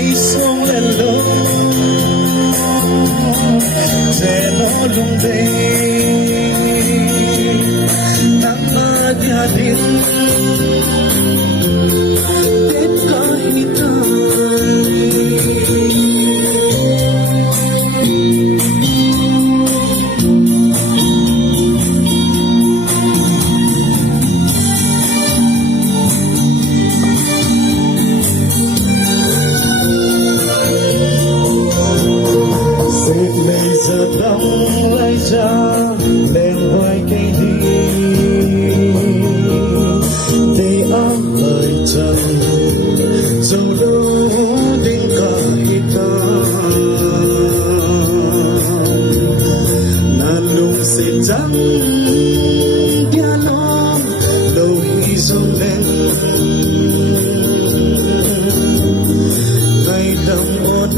thấy xuống lên lối để nó lung đây nắng mà dia đến tết có hitam giờ đông lại ra lên vai cây đi để ấm lời trần dẫu đâu đến cả hitam nan lung sẽ trắng dia non đầu hi rung lên ngày đông ồn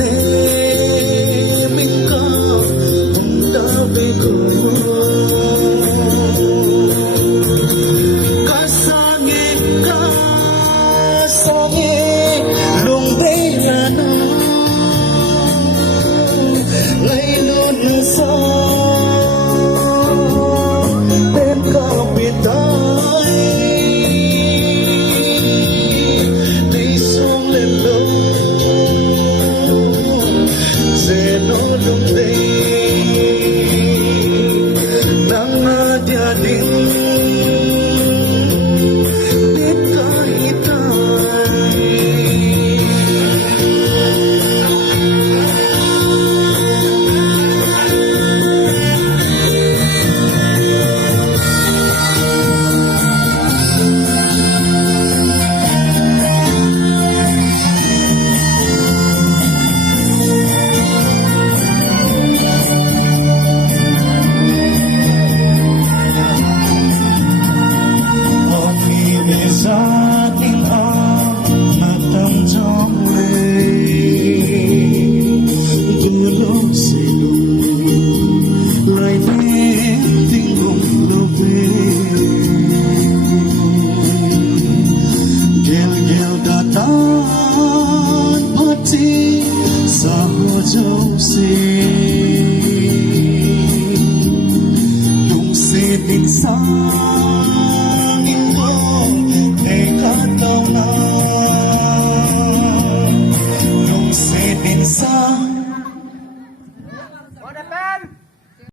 dấu gì đụng xe tình xa